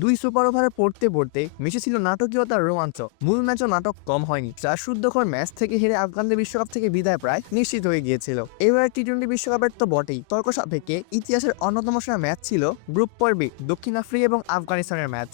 দুই সুপার ওভারে পড়তে পড়তে মিশেছিল নাটকীয়তার রোমাঞ্চ। মূল ম্যাচও নাটক কম হয়নি। শ্বাসরুদ্ধকর ম্যাচ থেকে হেরে আফগানদের বিশ্বকাপ থেকে বিদায় প্রায় নিশ্চিত হয়ে গিয়েছিল। এবার টি-20 বিশ্বকাপের তো বটেই, তর্ক সাপেক্ষে ইতিহাসের অন্যতম সেরা ম্যাচ ছিল গ্রুপ পর্বে দক্ষিণ আফ্রিকা এবং আফগানিস্তানের ম্যাচ।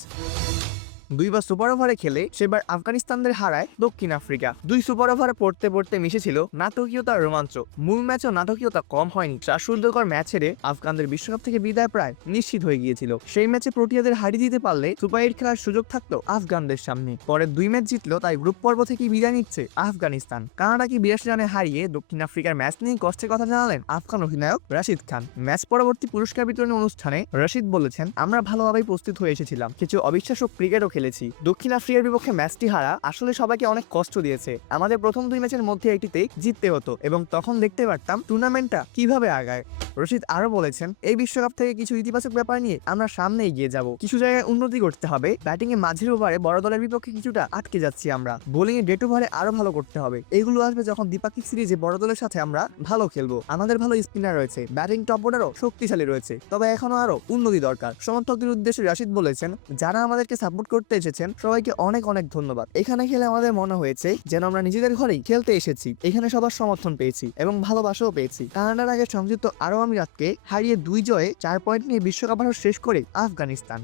দুইবার সুপার ওভারে খেলে সেবার আফগানিস্তানদের হারায় দক্ষিণ আফ্রিকা। দুই সুপার ওভারে পড়তে পড়তে মিশেছিল নাটকীয়তার রোমাঞ্চ। মূল ম্যাচও নাটকীয়তা কম হয়নি। শ্বাসরুদ্ধকর ম্যাচ হেরে আফগানদের বিশ্বকাপ থেকে বিদায় প্রায় নিশ্চিত হয়ে গিয়েছিল। সেই ম্যাচে প্রোটিয়াদের হারিয়ে দিতে পারলে সুপার 8 খেলার সুযোগ থাকতো আফগানদের সামনে। পরের দুই ম্যাচ জিতলো, তাই গ্রুপ পর্ব থেকেই বিদায় নিচ্ছে আফগানিস্তান। কানাডাকে 82 রানে হারিয়ে দক্ষিণ আফ্রিকার ম্যাচ নিয়ে কষ্টের কথা জানালেন আফগান অধিনায়ক রাশিদ খান। ম্যাচ পরবর্তী পুরস্কার বিতরণী অনুষ্ঠানে রাশিদ বলেছেন, আমরা ভালোভাবেই প্রস্তুত হয়ে এসেছিলাম, কিছু অবিশ্বাস্য ক্রিকেটও খেলেছি। দক্ষিণ আফ্রিকার বিপক্ষে ম্যাচটি হারা আসলে সবাইকে অনেক কষ্ট দিয়েছে। আমাদের প্রথম দুই ম্যাচের মধ্যে একটিতেই জিততে হতো এবং তখন দেখতে পারতাম টুর্নামেন্টটা কিভাবে আগায়। রশিদ আরো বলেছেন, এই বিশ্বকাপ থেকে কিছু ইতিবাচক ব্যাপার নিয়ে আমরা সামনে এগিয়ে যাব। কিছু জায়গায় উন্নতি করতে হবে। ব্যাটিং এ মাঝের ওভারে বড় দলের বিপক্ষে কিছুটা আটকে যাচ্ছি আমরা। বোলিং এ ডেট ওভারে আরো ভালো করতে হবে। এগুলো আসবে যখন দ্বিপাক্ষিক সিরিজে বড় দলের সাথে আমরা ভালো খেলবো। আমাদের ভালো স্পিনার রয়েছে, ব্যাটিং টপ অর্ডারও শক্তিশালী রয়েছে, তবে এখনো আরো উন্নতি দরকার। সমর্থকদের উদ্দেশ্যে রাশিদ বলেছেন, যারা আমাদেরকে সাপোর্ট করতে এসেছেন সবাইকে অনেক অনেক ধন্যবাদ। এখানে খেলে আমাদের মনে হয়েছে যেন আমরা নিজেদের ঘরেই খেলতে এসেছি। এখানে সবার সমর্থন পেয়েছি এবং ভালোবাসাও পেয়েছি। কানাডার আগে সংযুক্ত আরব আমিরাতকে হারিয়ে 2 জয়ে 4 পয়েন্ট নিয়ে বিশ্বকাপ শেষ করে আফগানিস্তান।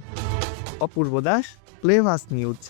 অপূর্ব দাস, প্লেভাস নিউজ।